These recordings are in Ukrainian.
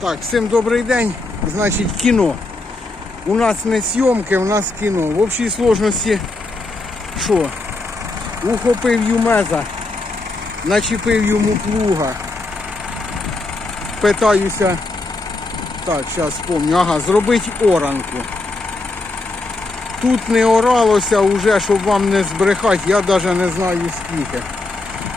Так, всім добрий день. Значить, кіно. У нас не зйомки, у нас кіно. В общій сложності що? Ухопив юмеза, начепив йому плуга. Питаюся. Так, зараз спомню. Ага, зробить оранку. Тут не оралося вже, щоб вам не збрехати, я навіть не знаю скільки.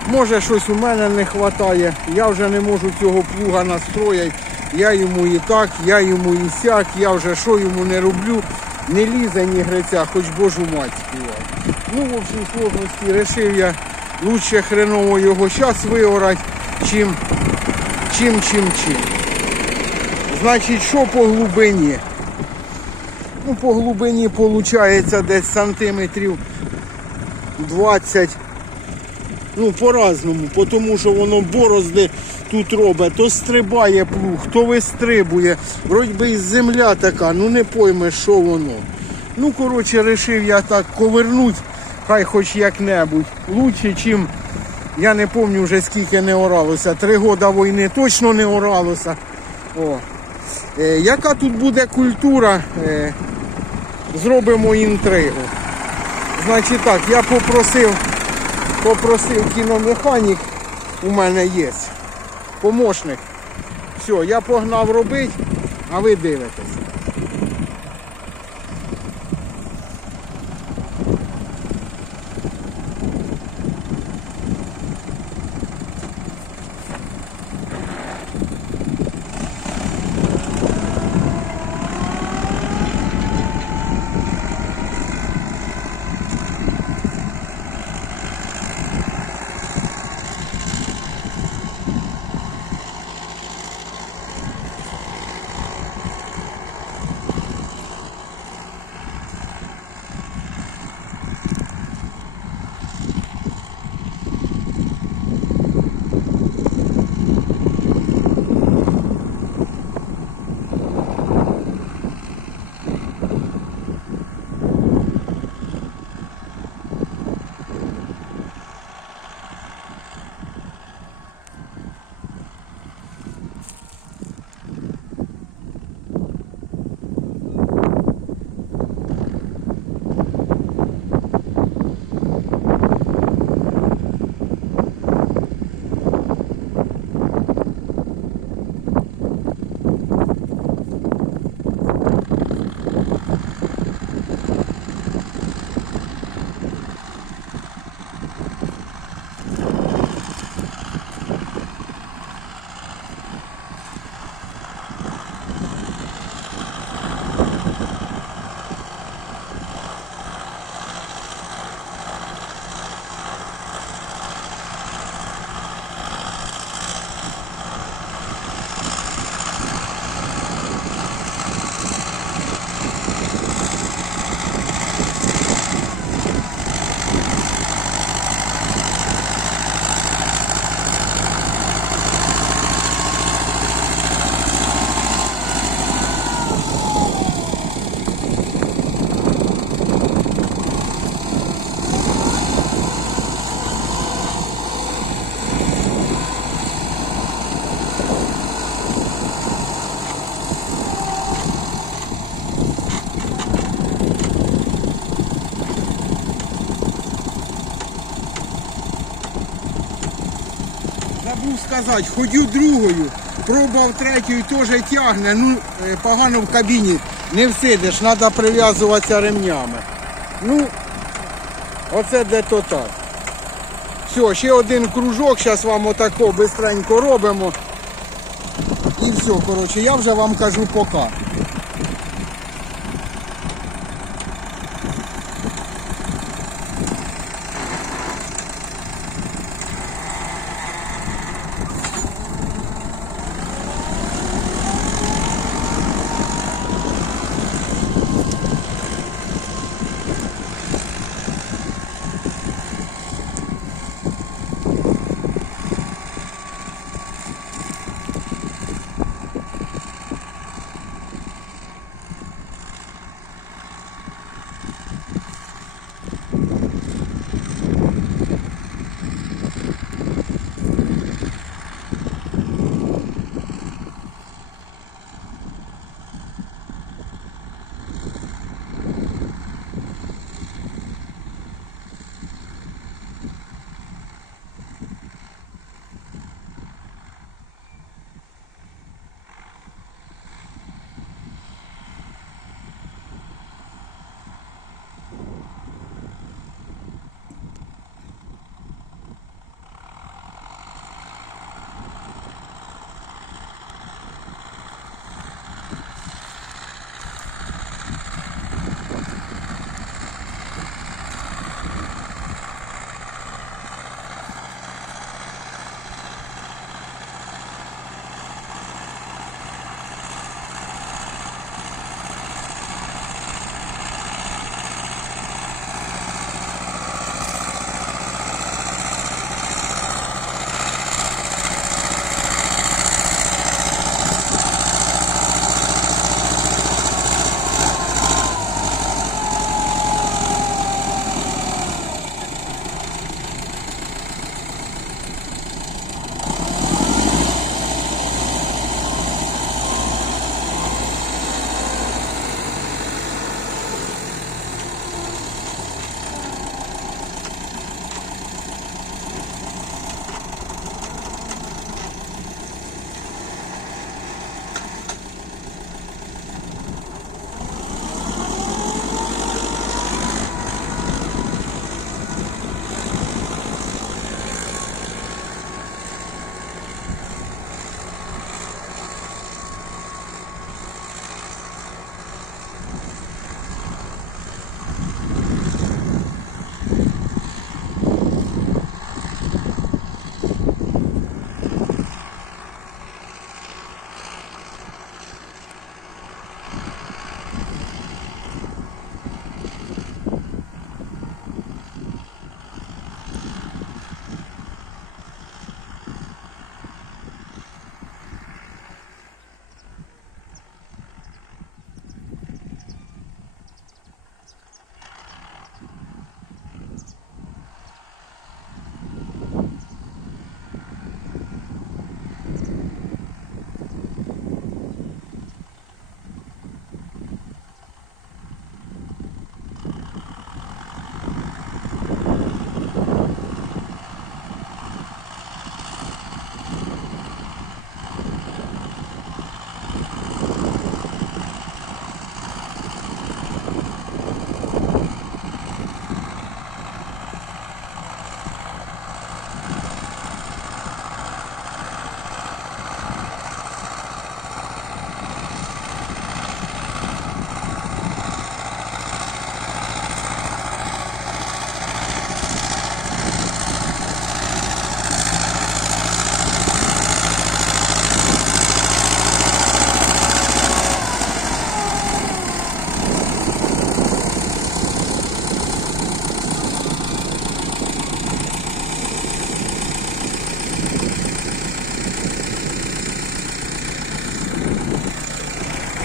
Може щось у мене не вистачає, я вже не можу цього плуга настроїти. Я йому і так, я йому і сяк, я вже що йому не роблю, не лізе ні гриця, хоч божу мать співай. Ну, в общій сложності вирішив я лучше хреново його зараз виорати, чим, чим, чим, чим. Значить, що по глибині? Ну, по глибині виходить десь сантиметрів 20 Ну, по-разному, тому що воно борозди тут робить, то стрибає плуг, то вистрибує. Вроді би і земля така, ну не поймеш, що воно. Ну, коротше, вирішив я так ковернуть, хай хоч як-небудь. Лучше, чим я не пам'ятаю вже скільки не оралося. Три роки війни точно не оралося. О. Е, яка тут буде культура, е, зробимо інтригу. Значить так, я попросив попросив кіномеханік, у мене є. Помощник. Все, я погнав робити, а ви дивитесь. Забув сказати, ходю другою, пробував третьою теж тягне, ну е, погано в кабіні не всидиш, треба прив'язуватися ремнями. Ну, оце де то так. Все, ще один кружок, зараз вам отако швидко робимо. І все, коротше, я вже вам кажу пока.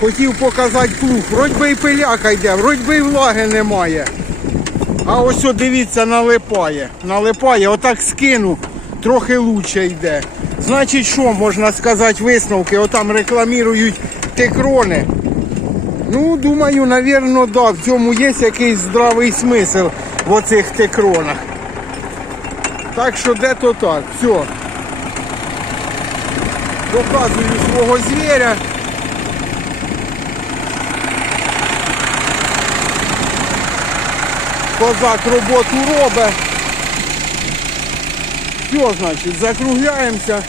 Хотів показати плуг. Вроді би і пиляка йде, вроді би і влаги немає. А ось о, дивіться, налипає. Налипає, отак скину, трохи лучше йде. Значить, що можна сказати, висновки, отам рекламують текрони. Ну, думаю, навірно, да, в цьому є якийсь здравий смисл в оцих текронах. Так що де-то так, все. Показую свого звіря. Козак роботу робить. Все, значить, закругляємося.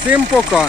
Всім пока.